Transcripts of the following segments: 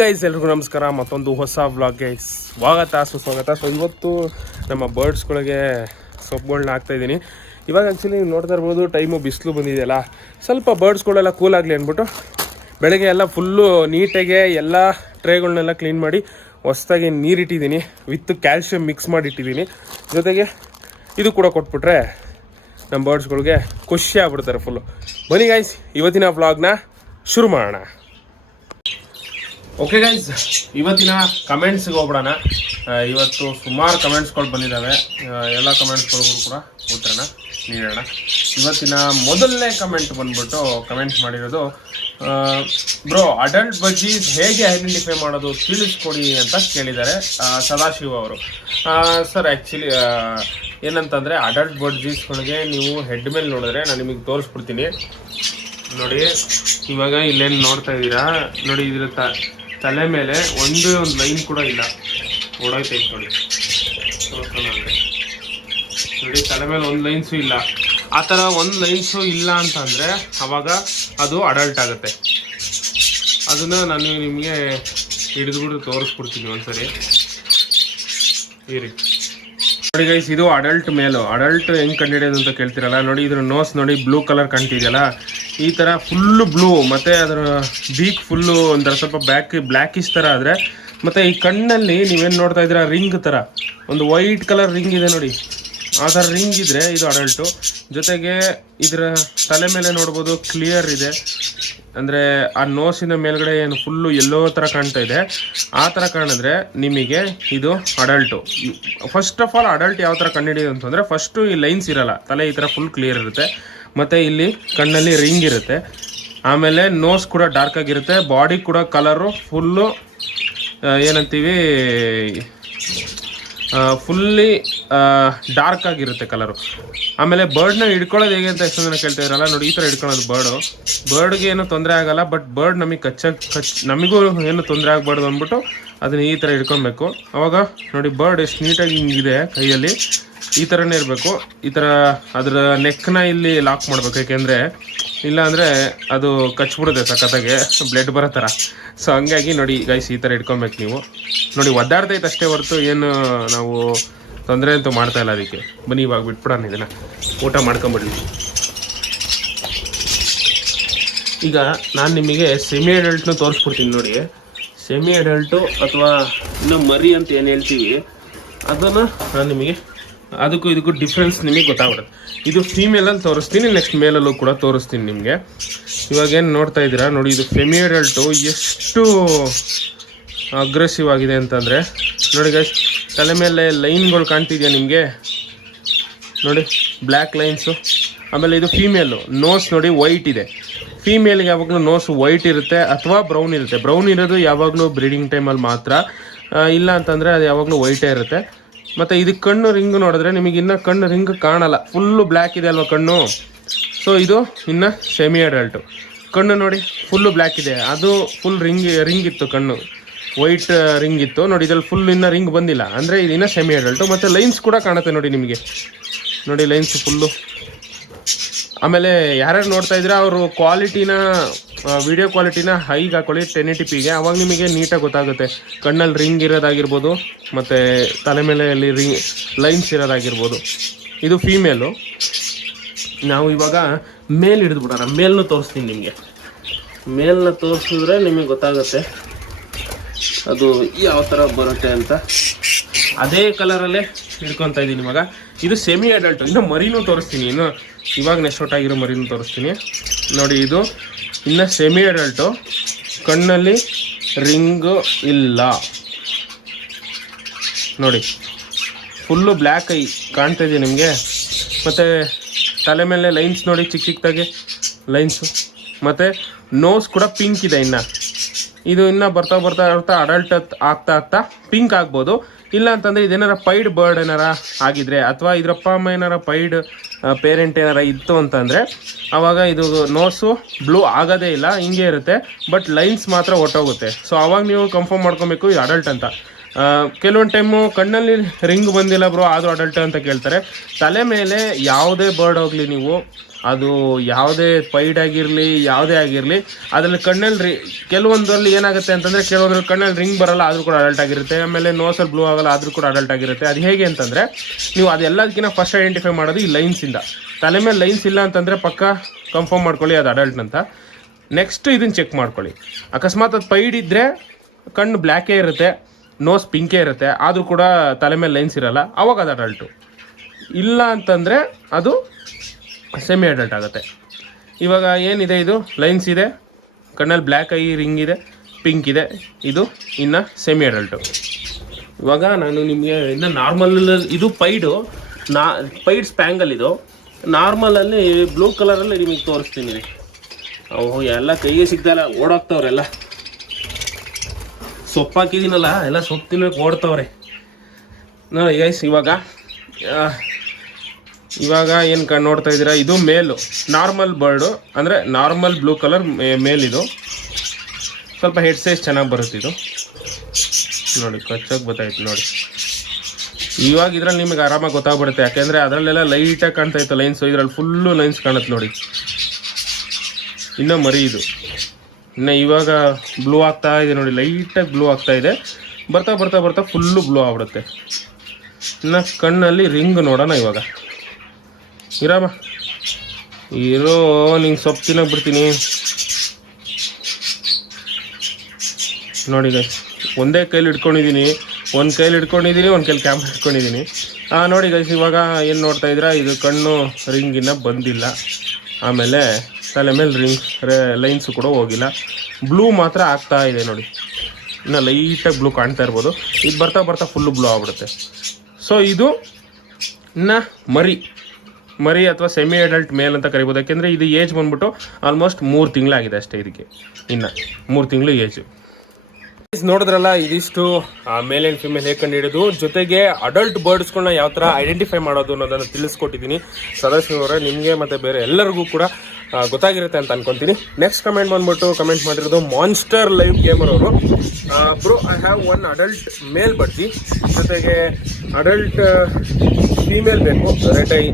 Guys ಎಲ್ರಿಗೂ ನಮಸ್ಕಾರ. ಮತ್ತೊಂದು ಹೊಸ ವ್ಲಾಗ್ಗೆ ಸ್ವಾಗತ ಸುಸ್ವಾಗತ. ಸೊ ಇವತ್ತು ನಮ್ಮ ಬರ್ಡ್ಸ್ಗಳಿಗೆ ಸೊಪ್ಪುಗಳನ್ನ ಹಾಕ್ತಾಯಿದ್ದೀನಿ. ಇವಾಗ ಆ್ಯಕ್ಚುಲಿ ನೋಡ್ತಾ ಇರ್ಬೋದು, ಟೈಮು ಬಿಸಿಲು ಬಂದಿದೆಯಲ್ಲ, ಸ್ವಲ್ಪ ಬರ್ಡ್ಸ್ಗಳೆಲ್ಲ ಕೂಲ್ ಆಗಲಿ ಅಂದ್ಬಿಟ್ಟು ಬೆಳಗ್ಗೆ ಎಲ್ಲ ಫುಲ್ಲು ನೀಟಾಗೆ ಎಲ್ಲ ಟ್ರೇಗಳನ್ನೆಲ್ಲ ಕ್ಲೀನ್ ಮಾಡಿ ಹೊಸದಾಗಿ ನೀರಿಟ್ಟಿದ್ದೀನಿ. ವಿತ್ ಕ್ಯಾಲ್ಶಿಯಂ ಮಿಕ್ಸ್ ಮಾಡಿ ಇಟ್ಟಿದ್ದೀನಿ. ಜೊತೆಗೆ ಇದು ಕೂಡ ಕೊಟ್ಬಿಟ್ರೆ ನಮ್ಮ ಬರ್ಡ್ಸ್ಗಳಿಗೆ ಖುಷಿ ಆಗ್ಬಿಡ್ತಾರೆ ಫುಲ್ಲು. ಬನ್ನಿ ಗೈಸ್, ಇವತ್ತಿನ ವ್ಲಾಗ್ನ ಶುರು ಮಾಡೋಣ. ಓಕೆ ಗೈಸ್, ಇವತ್ತಿನ ಕಮೆಂಟ್ಸ್ಗೆ ಹೋಗ್ಬಿಡೋಣ. ಇವತ್ತು ಸುಮಾರು ಕಮೆಂಟ್ಸ್ಗಳು ಬಂದಿದ್ದಾವೆ. ಎಲ್ಲ ಕಮೆಂಟ್ಸ್ಗಳಿಗೂ ಕೂಡ ಉತ್ತರನ ನೀಡೋಣ. ಇವತ್ತಿನ ಮೊದಲನೇ ಕಮೆಂಟ್ ಬಂದ್ಬಿಟ್ಟು ಕಮೆಂಟ್ಸ್ ಮಾಡಿರೋದು, ಬ್ರೋ ಅಡಲ್ಟ್ ಬಜ್ಜೀಸ್ ಹೇಗೆ ಐಡೆಂಟಿಫೈ ಮಾಡೋದು ತಿಳಿಸ್ಕೊಡಿ ಅಂತ ಕೇಳಿದ್ದಾರೆ ಸದಾಶಿವ ಅವರು. ಸರ್ ಆ್ಯಕ್ಚುಲಿ ಏನಂತಂದರೆ, ಅಡಲ್ಟ್ ಬಜ್ಜೀಸ್ಗಳಿಗೆ ನೀವು ಹೆಡ್ ಮೇಲೆ ನೋಡಿದ್ರೆ ನಾನು ನಿಮಗೆ ತೋರಿಸ್ಬಿಡ್ತೀನಿ. ನೋಡಿ, ಇವಾಗ ಇಲ್ಲೇನು ನೋಡ್ತಾ ಇದ್ದೀರಾ ನೋಡಿ, ಇದ್ರ ತಲೆ ಮೇಲೆ ಒಂದು ಲೈನ್ ಕೂಡ ಇಲ್ಲ, ಓಡೋಯ್ತೈತೆ ನೋಡಿ. ನೋಡಿ, ತಲೆ ಮೇಲೆ ಒಂದು ಲೈನ್ಸು ಇಲ್ಲ. ಆ ಥರ ಒಂದು ಲೈನ್ಸು ಇಲ್ಲ ಅಂತಂದರೆ ಅವಾಗ ಅದು ಅಡಲ್ಟ್ ಆಗುತ್ತೆ. ಅದನ್ನು ನಾನು ನಿಮಗೆ ಹಿಡಿದ್ಬಿಟ್ಟು ತೋರಿಸ್ಬಿಡ್ತೀನಿ ಒಂದ್ಸರಿ. ಇರಿ ನೋಡಿ ಗೈಸ್, ಇದು ಅಡಲ್ಟ್ ಮೇಲು. ಅಡಲ್ಟ್ ಹೆಂಗೆ ಕಂಡುಹಿಡಿಯೋದು ಅಂತ ಕೇಳ್ತೀರಲ್ಲ, ನೋಡಿ ಇದ್ರ ನೋಸ್ ನೋಡಿ ಬ್ಲೂ ಕಲರ್ ಕಾಣ್ತಿದೆಯಲ್ಲ, ಈ ಥರ ಫುಲ್ಲು ಬ್ಲೂ, ಮತ್ತು ಅದರ ಬೀಕ್ ಫುಲ್ಲು ಒಂಥರ ಸ್ವಲ್ಪ ಬ್ಲ್ಯಾಕಿಶ್ ಥರ ಆದರೆ, ಮತ್ತು ಈ ಕಣ್ಣಲ್ಲಿ ನೀವೇನು ನೋಡ್ತಾ ಇದ್ದೀರಾ ರಿಂಗ್ ಥರ ಒಂದು ವೈಟ್ ಕಲರ್ ರಿಂಗ್ ಇದೆ ನೋಡಿ, ಆ ಥರ ರಿಂಗ್ ಇದ್ದರೆ ಇದು ಅಡಲ್ಟು. ಜೊತೆಗೆ ಇದರ ತಲೆ ಮೇಲೆ ನೋಡ್ಬೋದು ಕ್ಲಿಯರ್ ಇದೆ, ಅಂದರೆ ಆ ನೋಸಿನ ಮೇಲ್ಗಡೆ ಏನು ಫುಲ್ಲು ಎಲ್ಲೋ ಥರ ಕಾಣ್ತಾ ಇದೆ, ಆ ಥರ ಕಾಣಿದ್ರೆ ನಿಮಗೆ ಇದು adult. First of all adult ಯಾವ ಥರ ಕಂಡುಹಿಡಿಯೋದು ಅಂತಂದರೆ, ಫಸ್ಟು ಈ ಲೈನ್ಸ್ ಇರಲ್ಲ, ತಲೆ ಈ ಥರ ಫುಲ್ ಕ್ಲಿಯರ್ ಇರುತ್ತೆ, ಮತ್ತು ಇಲ್ಲಿ ಕಣ್ಣಲ್ಲಿ ರಿಂಗ್ ಇರುತ್ತೆ, ಆಮೇಲೆ ನೋಸ್ ಕೂಡ ಡಾರ್ಕ್ ಆಗಿರುತ್ತೆ, ಬಾಡಿ ಕೂಡ ಕಲರು ಫುಲ್ಲು ಏನಂತೀವಿ ಫುಲ್ಲಿ ಡಾರ್ಕ್ ಆಗಿರುತ್ತೆ ಕಲರು. ಆಮೇಲೆ ಬರ್ಡ್ನ ಹಿಡ್ಕೊಳ್ಳೋದು ಹೇಗೆ ಅಂತ ಎಷ್ಟು ಜನ ಕೇಳ್ತಾ ಇದ್ರಲ್ಲ, ನೋಡಿ ಈ ಥರ ಹಿಡ್ಕೊಳ್ಳೋದು ಬರ್ಡ್ಗೆ ಏನೂ ತೊಂದರೆ ಆಗಲ್ಲ, ಬಟ್ ಬರ್ಡ್ ನಮಗೆ ನಮಗೂ ಏನು ತೊಂದರೆ ಆಗಬಾರ್ದು ಅಂದ್ಬಿಟ್ಟು ಅದನ್ನ ಈ ಥರ ಹಿಡ್ಕೊಬೇಕು. ಅವಾಗ ನೋಡಿ ಬರ್ಡ್ ಎಷ್ಟು ನೀಟಾಗಿ ಹಿಂಗಿದೆ ಕೈಯಲ್ಲಿ, ಈ ಥರನೇ ಇರಬೇಕು. ಈ ಥರ ಅದರ ನೆಕ್ನ ಇಲ್ಲಿ ಲಾಕ್ ಮಾಡಬೇಕು, ಯಾಕೆಂದರೆ ಇಲ್ಲಾಂದರೆ ಅದು ಕಚ್ಬಿಡುತ್ತೆ ಸಖತ್ತಾಗೆ, ಬ್ಲಡ್ ಬರೋ ಥರ. ಸೊ ಹಂಗಾಗಿ ನೋಡಿ ಗೈಸ್, ಈ ಥರ ಇಟ್ಕೊಬೇಕು ನೀವು. ನೋಡಿ ಒದ್ದಾಡ್ತೈತೆ ಅಷ್ಟೇ ಹೊರತು ಏನು ನಾವು ತೊಂದರೆ ಅಂತೂ ಮಾಡ್ತಾ ಇಲ್ಲ ಅದಕ್ಕೆ. ಬನ್ನಿ ಇವಾಗ ಬಿಟ್ಬಿಡೋಣ, ಇದನ್ನು ಊಟ ಮಾಡ್ಕೊಂಬಿಡ್ಲಿ. ಈಗ ನಾನು ನಿಮಗೆ ಸೆಮಿ ಅಡಲ್ಟ್ನು ತೋರಿಸ್ಬಿಡ್ತೀನಿ ನೋಡಿ. ಸೆಮಿ ಅಡಲ್ಟು ಅಥವಾ ಇನ್ನು ಮರಿ ಅಂತ ಏನು ಹೇಳ್ತೀವಿ, ಅದನ್ನು ನಾನು ನಿಮಗೆ ಅದಕ್ಕೂ ಇದಕ್ಕೂ ಡಿಫ್ರೆನ್ಸ್ ನಿಮಗೆ ಗೊತ್ತಾಗ್ಬಿಡುತ್ತೆ. ಇದು ಫೀಮೇಲಲ್ಲಿ ತೋರಿಸ್ತೀನಿ, ನೆಕ್ಸ್ಟ್ ಮೇಲಲ್ಲೂ ಕೂಡ ತೋರಿಸ್ತೀನಿ ನಿಮಗೆ. ಇವಾಗೇನು ನೋಡ್ತಾ ಇದ್ದೀರಾ ನೋಡಿ, ಇದು ಸೆಮಿ ಅಡಲ್ಟು ಎಷ್ಟು ಅಗ್ರೆಸಿವ್ ಆಗಿದೆ ಅಂತಂದರೆ ನೋಡಿ ಗೈಸ್, ತಲೆ ಮೇಲೆ ಲೈನ್ಗಳು ಕಾಣ್ತಿದೆಯಾ ನಿಮಗೆ ನೋಡಿ, ಬ್ಲ್ಯಾಕ್ ಲೈನ್ಸು. ಆಮೇಲೆ ಇದು ಫೀಮೇಲು, ನೋಸ್ ನೋಡಿ ವೈಟ್ ಇದೆ. ಫೀಮೇಲ್ಗೆ ಯಾವಾಗಲೂ ನೋಸ್ ವೈಟ್ ಇರುತ್ತೆ ಅಥವಾ ಬ್ರೌನ್ ಇರುತ್ತೆ. ಬ್ರೌನ್ ಇರೋದು ಯಾವಾಗಲೂ ಬ್ರೀಡಿಂಗ್ ಟೈಮಲ್ಲಿ ಮಾತ್ರ, ಇಲ್ಲ ಅಂತಂದರೆ ಅದು ಯಾವಾಗಲೂ ವೈಟೇ ಇರುತ್ತೆ. ಮತ್ತು ಇದಕ್ಕೆ ಕಣ್ಣು ರಿಂಗ್ ನೋಡಿದ್ರೆ ನಿಮಗೆ ಇನ್ನೂ ಕಣ್ಣು ರಿಂಗ್ ಕಾಣಲ್ಲ, ಫುಲ್ಲು ಬ್ಲ್ಯಾಕ್ ಇದೆ ಅಲ್ವಾ ಕಣ್ಣು. ಸೊ ಇದು ಇನ್ನು ಸೆಮಿ ಅಡಲ್ಟು. ಕಣ್ಣು ನೋಡಿ ಫುಲ್ಲು ಬ್ಲ್ಯಾಕ್ ಇದೆ, ಅದು ಫುಲ್ ರಿಂಗ್ ಇತ್ತು, ಕಣ್ಣು ವೈಟ್ ರಿಂಗ್ ಇತ್ತು ನೋಡಿ. ಇದ್ರಲ್ಲಿ ಫುಲ್ ಇನ್ನೂ ರಿಂಗ್ ಬಂದಿಲ್ಲ, ಅಂದರೆ ಇದು ಇನ್ನೂ ಸೆಮಿ ಅಡಲ್ಟು. ಮತ್ತು ಲೈನ್ಸ್ ಕೂಡ ಕಾಣುತ್ತೆ ನೋಡಿ ನಿಮಗೆ, ನೋಡಿ ಲೈನ್ಸ್ ಫುಲ್ಲು. ಆಮೇಲೆ ಯಾರ್ಯಾರು ನೋಡ್ತಾ ಇದ್ರೆ ಅವರು ಕ್ವಾಲಿಟಿನ ವಿಡಿಯೋ ಕ್ವಾಲಿಟಿನ ಹೈಗೆ ಹಾಕೊಳ್ಳಿ 1080pಗೆ, ಅವಾಗ ನಿಮಗೆ ನೀಟಾಗಿ ಗೊತ್ತಾಗುತ್ತೆ. ಕಣ್ಣಲ್ಲಿ ರಿಂಗ್ ಇರೋದಾಗಿರ್ಬೋದು, ಮತ್ತು ತಲೆ ಮೇಲೆ ಅಲ್ಲಿ ಲೈನ್ಸ್ ಇರೋದಾಗಿರ್ಬೋದು. ಇದು ಫೀಮೇಲು. ನಾವು ಇವಾಗ ಮೇಲ್ ಹಿಡಿದ್ಬಿಡೋಣ, ಮೇಲ್ನು ತೋರಿಸ್ತೀನಿ ನಿಮಗೆ. ಮೇಲ್ನ ತೋರಿಸಿದ್ರೆ ನಿಮಗೆ ಗೊತ್ತಾಗುತ್ತೆ ಅದು ಯಾವ ಥರ ಬರುತ್ತೆ ಅಂತ. ಅದೇ ಕಲರಲ್ಲೇ ಹಿಡ್ಕೊತಾ ಇದ್ದೀನಿ ಇವಾಗ. ಇದು ಸೆಮಿ ಅಡಲ್ಟು. ಇನ್ನು ಮರಿನೂ ತೋರಿಸ್ತೀನಿ, ಇನ್ನು ಇವಾಗ ನೆಕ್ಸ್ಟ್ ಔಟ್ ಆಗಿರೋ ಮರಿನೂ ತೋರಿಸ್ತೀನಿ ನೋಡಿ. ಇದು ಇನ್ನು ಸೆಮಿ ಅಡಲ್ಟು, ಕಣ್ಣಲ್ಲಿ ರಿಂಗು ಇಲ್ಲ ನೋಡಿ, ಫುಲ್ಲು ಬ್ಲ್ಯಾಕ್ ಐ ಕಾಣ್ತಾ ಇದೆ ನಿಮಗೆ. ಮತ್ತು ತಲೆ ಮೇಲೆ ಲೈನ್ಸ್ ನೋಡಿ, ಚಿಕ್ಕ ಚಿಕ್ಕದಾಗಿ ಲೈನ್ಸು, ಮತ್ತು ನೋಸ್ ಕೂಡ ಪಿಂಕ್ ಇದೆ. ಇನ್ನು ಇದು ಇನ್ನೂ ಬರ್ತಾ ಬರ್ತಾ ಬರ್ತಾ ಅಡಲ್ಟ್ ಆಗ್ತಾ ಪಿಂಕ್ ಆಗ್ಬೋದು. ಇಲ್ಲ ಅಂತಂದರೆ ಇದೇನಾರ ಪೈಡ್ ಬರ್ಡ್ ಏನಾರ ಆಗಿದ್ರೆ, ಅಥವಾ ಇದ್ರಪ್ಪ ಅಮ್ಮ ಏನಾರ ಪೈಡ್ ಪೇರೆಂಟ್ ಏನಾರ ಇತ್ತು ಅಂತಂದರೆ ಆವಾಗ ಇದು ನೋಸು ಬ್ಲೂ ಆಗೋದೇ ಇಲ್ಲ, ಹಿಂಗೆ ಇರುತ್ತೆ, ಬಟ್ ಲೈನ್ಸ್ ಮಾತ್ರ ಹೊಟ್ಟೋಗುತ್ತೆ. ಸೊ ಆವಾಗ ನೀವು ಕನ್ಫರ್ಮ್ ಮಾಡ್ಕೊಬೇಕು ಇದು ಅಡಲ್ಟ್ ಅಂತ. ಕೆಲವೊಂದು ಟೈಮು ಕಣ್ಣಲ್ಲಿ ರಿಂಗ್ ಬಂದಿಲ್ಲ ಬ್ರೋ ಅದು ಅಡಲ್ಟ್ ಅಂತ ಕೇಳ್ತಾರೆ. ತಲೆ ಮೇಲೆ ಯಾವುದೇ ಬರ್ಡ್ ಹೋಗಲಿ ನೀವು ಅದು ಯಾವುದೇ ಪೈಡ್ ಆಗಿರಲಿ ಯಾವುದೇ ಆಗಿರಲಿ ಅದರಲ್ಲಿ ಕಣ್ಣಲ್ಲಿ ಕೆಲವೊಂದರಲ್ಲಿ ಏನಾಗುತ್ತೆ ಅಂತಂದರೆ ಕೆಲವೊಂದ್ರಲ್ಲಿ ಕಣ್ಣಲ್ಲಿ ರಿಂಗ್ ಬರಲ್ಲ ಆದರೂ ಕೂಡ ಅಡಲ್ಟ್ ಆಗಿರುತ್ತೆ, ಆಮೇಲೆ ನೋಸಲ್ಲಿ ಬ್ಲೂ ಆಗಲ್ಲ ಆದರೂ ಕೂಡ ಅಡಲ್ಟ್ ಆಗಿರುತ್ತೆ. ಅದು ಹೇಗೆ ಅಂತಂದರೆ ನೀವು ಅದೆಲ್ಲದಕ್ಕಿಂತ ಫಸ್ಟ್ ಐಡೆಂಟಿಫೈ ಮಾಡೋದು ಈ ಲೈನ್ಸಿಂದ. ತಲೆ ಮೇಲೆ ಲೈನ್ಸ್ ಇಲ್ಲ ಅಂತಂದರೆ ಪಕ್ಕ ಕನ್ಫರ್ಮ್ ಮಾಡ್ಕೊಳ್ಳಿ ಅದು ಅಡಲ್ಟ್ ಅಂತ. ನೆಕ್ಸ್ಟ್ ಇದನ್ನು ಚೆಕ್ ಮಾಡ್ಕೊಳ್ಳಿ. ಅಕಸ್ಮಾತ್ ಅದು ಪೈಡ್ ಇದ್ದರೆ ಕಣ್ಣು ಬ್ಲ್ಯಾಕೇ ಇರುತ್ತೆ, ನೋಸ್ ಪಿಂಕೇ ಇರುತ್ತೆ, ಆದರೂ ಕೂಡ ತಲೆ ಮೇಲೆ ಲೈನ್ಸ್ ಇರಲ್ಲ, ಅವಾಗ ಅದು ಅಡಲ್ಟು. ಇಲ್ಲ ಅಂತಂದರೆ ಅದು ಸೆಮಿ ಅಡಲ್ಟ್ ಆಗುತ್ತೆ. ಇವಾಗ ಏನಿದೆ, ಇದು ಲೈನ್ಸ್ ಇದೆ, ಕಣ್ಣಲ್ಲಿ ಬ್ಲ್ಯಾಕ್ ಐ ರಿಂಗ್ ಇದೆ, ಪಿಂಕ್ ಇದೆ, ಇದು ಇನ್ನು ಸೆಮಿ ಅಡಲ್ಟು. ಇವಾಗ ನಾನು ನಿಮಗೆ ಇನ್ನು ನಾರ್ಮಲ್, ಇದು ಪೈಡ್ ಸ್ಪ್ಯಾಂಗಲ್, ಇದು ನಾರ್ಮಲಲ್ಲಿ ಬ್ಲೂ ಕಲರಲ್ಲಿ ನಿಮಗೆ ತೋರಿಸ್ತೀನಿ. ಅವು ಎಲ್ಲ ಕೈಗೆ ಸಿಗ್ತಾಯಿಲ್ಲ, ಓಡೋಗ್ತವ್ರೆಲ್ಲ. ಸೊಪ್ಪು ಹಾಕಿದ್ದೀನಲ್ಲ, ಎಲ್ಲ ಸೊಪ್ಪು ತಿನ್ನೋಕೆ ಓಡ್ತವ್ರೆ ನೋಡಿ ಗೈಸ್. ಇವಾಗ ಏನು ನೋಡ್ತಾ ಇದ್ದೀರಾ, ಇದು ಮೇಲು ನಾರ್ಮಲ್ ಬರ್ಡು, ಅಂದರೆ ನಾರ್ಮಲ್ ಬ್ಲೂ ಕಲರ್ ಮೇಲಿದು. ಸ್ವಲ್ಪ ಹೆಡ್ ಸೈಜ್ ಚೆನ್ನಾಗಿ ಬರುತ್ತೆ ಇದು ನೋಡಿ, ಕಚ್ಚಾಗಿ ಗೊತ್ತಾಯ್ತು ನೋಡಿ. ಇವಾಗ ಇದ್ರಲ್ಲಿ ನಿಮಗೆ ಆರಾಮಾಗಿ ಗೊತ್ತಾಗ್ಬಿಡುತ್ತೆ, ಯಾಕೆಂದರೆ ಅದರಲ್ಲೆಲ್ಲ ಲೈಟಾಗಿ ಕಾಣ್ತಾ ಇತ್ತು ಲೈನ್ಸು, ಇದರಲ್ಲಿ ಫುಲ್ಲು ಲೈನ್ಸ್ ಕಾಣುತ್ತೆ ನೋಡಿ. ಇನ್ನೂ ಮರಿ ಇದು, ಇನ್ನು ಇವಾಗ ಬ್ಲೂ ಆಗ್ತಾ ಇದೆ ನೋಡಿ, ಲೈಟಾಗಿ ಬ್ಲೂ ಆಗ್ತಾ ಇದೆ. ಬರ್ತಾ ಬರ್ತಾ ಬರ್ತಾ ಫುಲ್ಲು ಬ್ಲೂ ಆಗ್ಬಿಡುತ್ತೆ. ಇನ್ನು ಕಣ್ಣಲ್ಲಿ ರಿಂಗ್ ನೋಡೋಣ ಇವಾಗ. ಇರಮ್ಮ ಇರೋ, ನಿಂಗೆ ಸೊಪ್ಪು ತಿನ್ನೋಕೆ ಬಿಡ್ತೀನಿ ನೋಡಿ ಗೈಸ್. ಒಂದೇ ಕೈಲಿ ಇಟ್ಕೊಂಡಿದ್ದೀನಿ, ಒಂದು ಕೈಲಿ ಕ್ಯಾಮ್ರಾ ಇಟ್ಕೊಂಡಿದ್ದೀನಿ. ನೋಡಿ ಗೈಸ್, ಇವಾಗ ಏನು ನೋಡ್ತಾ ಇದ್ದೀರಾ, ಇದು ಕಣ್ಣು ರಿಂಗಿನ ಬಂದಿಲ್ಲ, ಆಮೇಲೆ ತಲೆ ಮೇಲೆ ಲೈನ್ಸು ಕೂಡ ಹೋಗಿಲ್ಲ. ಬ್ಲೂ ಮಾತ್ರ ಆಗ್ತಾ ಇದೆ ನೋಡಿ, ಇನ್ನು ಲೈಟಾಗಿ ಬ್ಲೂ ಕಾಣ್ತಾ ಇರ್ಬೋದು. ಇದು ಬರ್ತಾ ಬರ್ತಾ ಫುಲ್ಲು ಬ್ಲೂ ಆಗ್ಬಿಡುತ್ತೆ. ಸೊ ಇದು ಇನ್ನು ಮರಿ ಅಥವಾ ಸೆಮಿ ಅಡಲ್ಟ್ ಮೇಲ್ ಅಂತ ಕರಿಬೋದು, ಯಾಕೆಂದರೆ ಇದು ಏಜ್ ಬಂದ್ಬಿಟ್ಟು ಆಲ್ಮೋಸ್ಟ್ 3 ತಿಂಗಳಾಗಿದೆ ಅಷ್ಟೇ ಇದಕ್ಕೆ, ಇನ್ನು 3 ತಿಂಗಳು ಏಜು. ನೋಡಿದ್ರಲ್ಲ, ಇದಿಷ್ಟು ಮೇಲ್ ಆ್ಯಂಡ್ ಫಿಮೇಲ್ ಹೇಗೆ ಕಂಡು ಹಿಡಿದು, ಜೊತೆಗೆ ಅಡಲ್ಟ್ ಬರ್ಡ್ಸ್ಗಳನ್ನ ಯಾವ ಥರ ಐಡೆಂಟಿಫೈ ಮಾಡೋದು ಅನ್ನೋದನ್ನು ತಿಳಿಸ್ಕೊಟ್ಟಿದ್ದೀನಿ. ಸದಾಶಿವರೇ, ನಿಮಗೆ ಮತ್ತು ಬೇರೆ ಎಲ್ಲರಿಗೂ ಕೂಡ ಗೊತ್ತಾಗಿರುತ್ತೆ ಅಂತ ಅನ್ಕೊತೀನಿ. ನೆಕ್ಸ್ಟ್ ಕಮೆಂಟ್ ಮಾಡಿರೋದು ಮಾನ್ಸ್ಟರ್ ಲೈವ್ ಗೇಮರ್ ಅವರು. Bro, I have 1 adult male ಬರ್ತಿ, ಜೊತೆಗೆ ಅಡಲ್ಟ್ ಫೀಮೇಲ್ ಬೇಕು, red eye,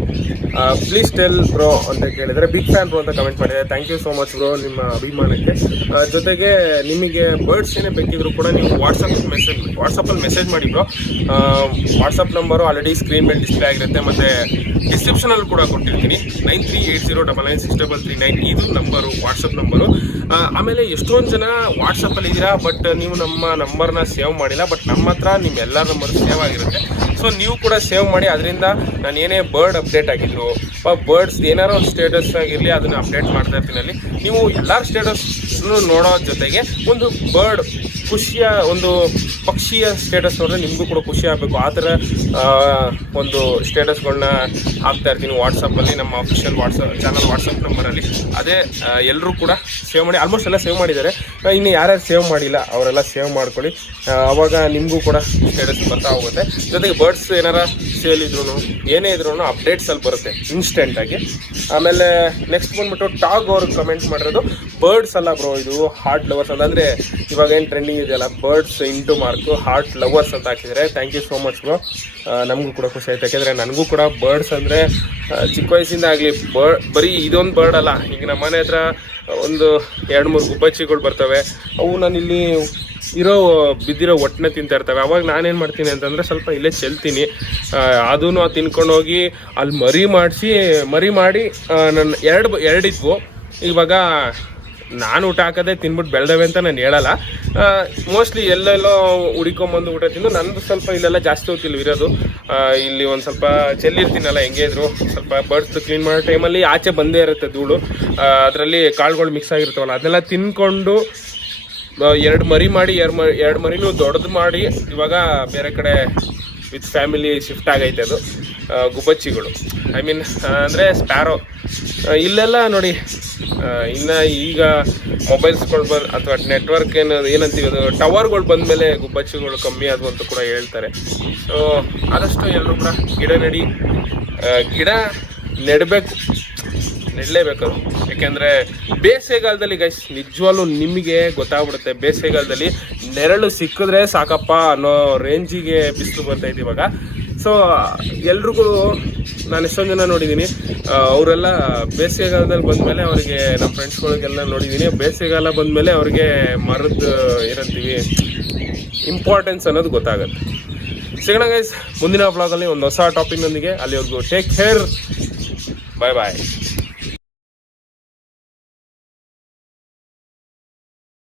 please tell bro ಅಂತ ಕೇಳಿದರೆ. ಬಿಗ್ ಫ್ಯಾನ್ ಬ್ರೋ ಅಂತ ಕಮೆಂಟ್ ಮಾಡಿದೆ. Thank you so much bro ನಿಮ್ಮ ಅಭಿಮಾನಕ್ಕೆ. ಜೊತೆಗೆ ನಿಮಗೆ ಬರ್ಡ್ಸ್ ಏನೇ ಬೇಕಿದ್ರು ಕೂಡ ನೀವು ವಾಟ್ಸಪ್ಪಲ್ಲಿ ಮೆಸೇಜ್ ಮಾಡಿ bro. WhatsApp number already screen ಮೇಲೆ ಡಿಸ್ಪ್ಲೇ ಆಗಿರುತ್ತೆ, ಮತ್ತು ಡಿಸ್ಕ್ರಿಪ್ಷನಲ್ಲಿ ಕೂಡ ಕೊಟ್ಟಿರ್ತೀನಿ. 9380996339 ಇದು ನಂಬರು, ವಾಟ್ಸಪ್ ನಂಬರು. ಆಮೇಲೆ ಎಷ್ಟೊಂದು ಜನ ವಾಟ್ಸಪ್ಪಲ್ಲಿ ಇದ್ದೀರಾ, ಬಟ್ ನೀವು ನಮ್ಮ ನಂಬರ್ನ ಸೇವ್ ಮಾಡಿಲ್ಲ. ಬಟ್ ನಮ್ಮ ಹತ್ರ ನಿಮ್ಮೆಲ್ಲರ ನಂಬರ್ ಸೇವ್ ಆಗಿರುತ್ತೆ. ಸೊ ನೀವು ಕೂಡ ಸೇವ್ ಮಾಡಿ, ಅದರಿಂದ ನಾನು ಏನೇ ಬರ್ಡ್ ಅಪ್ಡೇಟ್ ಆಗಿದ್ರು, ಬರ್ಡ್ಸ್ ಏನಾರೋ ಒಂದು ಸ್ಟೇಟಸ್ ಆಗಿರಲಿ ಅದನ್ನು ಅಪ್ಡೇಟ್ ಮಾಡ್ತಾ ಇರ್ತೀನಿ. ಅಲ್ಲಿ ನೀವು ಎಲ್ಲರ ಸ್ಟೇಟಸ್ನು ನೋಡೋ ಜೊತೆಗೆ ಒಂದು ಬರ್ಡ್ ಒಂದು ಪಕ್ಷಿಯ ಸ್ಟೇಟಸ್ ನೋಡಿದ್ರೆ ನಿಮಗೂ ಕೂಡ ಖುಷಿ ಆಗಬೇಕು. ಆ ಥರ ಒಂದು ಸ್ಟೇಟಸ್ಗಳನ್ನ ಹಾಕ್ತಾ ಇರ್ತೀನಿ ವಾಟ್ಸಪ್ಪಲ್ಲಿ, ನಮ್ಮ ಅಫಿಷಿಯಲ್ ವಾಟ್ಸಪ್ ನಂಬರಲ್ಲಿ. ಅದೇ ಎಲ್ಲರೂ ಕೂಡ ಸೇವ್ ಮಾಡಿ, ಆಲ್ಮೋಸ್ಟ್ ಎಲ್ಲ ಸೇವ್ ಮಾಡಿದ್ದಾರೆ. ಇನ್ನು ಯಾರ್ಯಾರು ಸೇವ್ ಮಾಡಿಲ್ಲ ಅವರೆಲ್ಲ ಸೇವ್ ಮಾಡ್ಕೊಳ್ಳಿ, ಅವಾಗ ನಿಮಗೂ ಕೂಡ ಸ್ಟೇಟಸ್ ಬರ್ತಾ ಹೋಗುತ್ತೆ. ಜೊತೆಗೆ ಬರ್ಡ್ಸ್ ಏನಾರ ಸೇಲ್ ಇದ್ರೂ ಏನೇ ಇದ್ರೂ ಅಪ್ಡೇಟ್ಸಲ್ಲಿ ಬರುತ್ತೆ ಇನ್ಸ್ಟೆಂಟಾಗಿ. ಆಮೇಲೆ ನೆಕ್ಸ್ಟ್ ಬಂದ್ಬಿಟ್ಟು ಟಾಗ್ ಅವ್ರು ಕಮೆಂಟ್ ಮಾಡಿರೋದು, ಬರ್ಡ್ಸ್ ಅಲ್ಲ ಬ್ರೋ, ಇದು ಹಾರ್ಟ್ ಲವರ್ಸ್ ಅಂತ. ಅಂದರೆ ಇವಾಗ ಏನು ಟ್ರೆಂಡಿಂಗ್ ಇದೆಯಲ್ಲ, birds into mark heart lovers ಅಂತ ಹಾಕಿದರೆ. Thank you so much bro, ನಮಗೂ ಕೂಡ ಖುಷಿ ಆಯ್ತು. ಯಾಕೆಂದರೆ ನನಗೂ ಕೂಡ ಬರ್ಡ್ಸ್ ಅಂದರೆ ಚಿಕ್ಕ ವಯಸ್ಸಿಂದ ಆಗಲಿ, ಬರೀ ಇದೊಂದು ಬರ್ಡ್ ಅಲ್ಲ, ಈಗ ನಮ್ಮ ಮನೆ ಹತ್ರ ಒಂದು 2-3 ಗುಬ್ಬಚ್ಚಿಗಳು ಬರ್ತವೆ. ಅವು ನಾನಿಲ್ಲಿ ಬಿದ್ದಿರೋ ಒಟ್ಟನ್ನ ತಿಂತಾ ಇರ್ತವೆ. ಅವಾಗ ನಾನೇನು ಮಾಡ್ತೀನಿ ಅಂತಂದರೆ ಸ್ವಲ್ಪ ಇಲ್ಲೇ ಚೆಲ್ತೀನಿ, ಅದೂ ತಿನ್ಕೊಂಡು ಹೋಗಿ ಅಲ್ಲಿ ಮರಿ ಮಾಡಿ ನನ್ನ ಎರಡು ಇದ್ವು. ಇವಾಗ ನಾನು ಊಟ ಹಾಕೋದೇ ತಿನ್ಬಿಟ್ಟು ಬೆಳೆದವೆ ಅಂತ ನಾನು ಹೇಳಲ್ಲ. ಮೋಸ್ಟ್ಲಿ ಎಲ್ಲೆಲ್ಲೋ ಹುಡ್ಕೊಂಬಂದು ಊಟ ತಿಂದು ನಂದು ಸ್ವಲ್ಪ ಇಲ್ಲೆಲ್ಲ ಜಾಸ್ತಿ ಹೊತ್ತಿಲ್ಲ ಇರೋದು. ಇಲ್ಲಿ ಒಂದು ಸ್ವಲ್ಪ ಚೆಲ್ಲಿರ್ತೀನಲ್ಲ, ಹೆಂಗೆ ಇದ್ರು ಸ್ವಲ್ಪ ಬರ್ಡ್ಸ್ ಕ್ಲೀನ್ ಮಾಡೋ ಟೈಮಲ್ಲಿ ಆಚೆ ಬಂದೇ ಇರುತ್ತೆ ಧೂಳು, ಅದರಲ್ಲಿ ಕಾಳುಗಳು ಮಿಕ್ಸ್ ಆಗಿರ್ತಾವಲ್ಲ, ಅದನ್ನೆಲ್ಲ ತಿನ್ಕೊಂಡು 2 ಮರಿ ಮಾಡಿ 2 ಮರಿನೂ ದೊಡ್ಡದು ಮಾಡಿ ಇವಾಗ ಬೇರೆ ಕಡೆ ವಿತ್ ಫ್ಯಾಮಿಲಿ ಶಿಫ್ಟ್ ಆಗೈತೆ. ಅದು ಗುಬ್ಬಚ್ಚಿಗಳು, ಐ ಮೀನ್ ಅಂದರೆ ಸ್ಪ್ಯಾರೋ. ಇಲ್ಲೆಲ್ಲ ನೋಡಿ, ಇನ್ನು ಈಗ ಮೊಬೈಲ್ಸ್ಗಳು ಅಥವಾ ನೆಟ್ವರ್ಕ್ ಏನಂತೀವಿ ಅದು ಟವರ್ಗಳು ಬಂದಮೇಲೆ ಗುಬ್ಬಚ್ಚಿಗಳು ಕಮ್ಮಿ ಆದವು ಅಂತ ಕೂಡ ಹೇಳ್ತಾರೆ. ಸೊ ಆದಷ್ಟು ಎಲ್ಲರೂ ಕೂಡ ಗಿಡ ನೆಡಲೇಬೇಕು. ಯಾಕೆಂದರೆ ಬೇಸಿಗೆಗಾಲದಲ್ಲಿ ಗೈಸ್ ನಿಜವಾಗ್ಲೂ ನಿಮಗೆ ಗೊತ್ತಾಗ್ಬಿಡುತ್ತೆ, ಬೇಸಿಗೆಗಾಲದಲ್ಲಿ ನೆರಳು ಸಿಕ್ಕಿದ್ರೆ ಸಾಕಪ್ಪ ಅನ್ನೋ ರೇಂಜಿಗೆ ಬಿಸಿಲು ಬರ್ತೈತೆ ಇವಾಗ. ಸೊ ಎಲ್ರಿಗೂ ನಾನು ಎಷ್ಟೊಂದು ಜನ ನೋಡಿದ್ದೀನಿ, ಅವರೆಲ್ಲ ಬೇಸಿಗೆಗಾಲದಲ್ಲಿ ಬಂದಮೇಲೆ ಅವರಿಗೆ, ನಮ್ಮ ಫ್ರೆಂಡ್ಸ್ಗಳಿಗೆಲ್ಲ ನೋಡಿದ್ದೀನಿ, ಬೇಸಿಗೆಗಾಲ ಬಂದಮೇಲೆ ಅವ್ರಿಗೆ ಮರದ ಏನಂತೀವಿ ಇಂಪಾರ್ಟೆನ್ಸ್ ಅನ್ನೋದು ಗೊತ್ತಾಗುತ್ತೆ. ಸಿಗೋಣ ಗೈಸ್ ಮುಂದಿನ ಬ್ಲಾಗಲ್ಲಿ ಒಂದು ಹೊಸ ಟಾಪಿಕ್ನೊಂದಿಗೆ. ಅಲ್ಲಿವರೆಗೂ ಟೇಕ್ ಕೇರ್, ಬಾಯ್ ಬಾಯ್.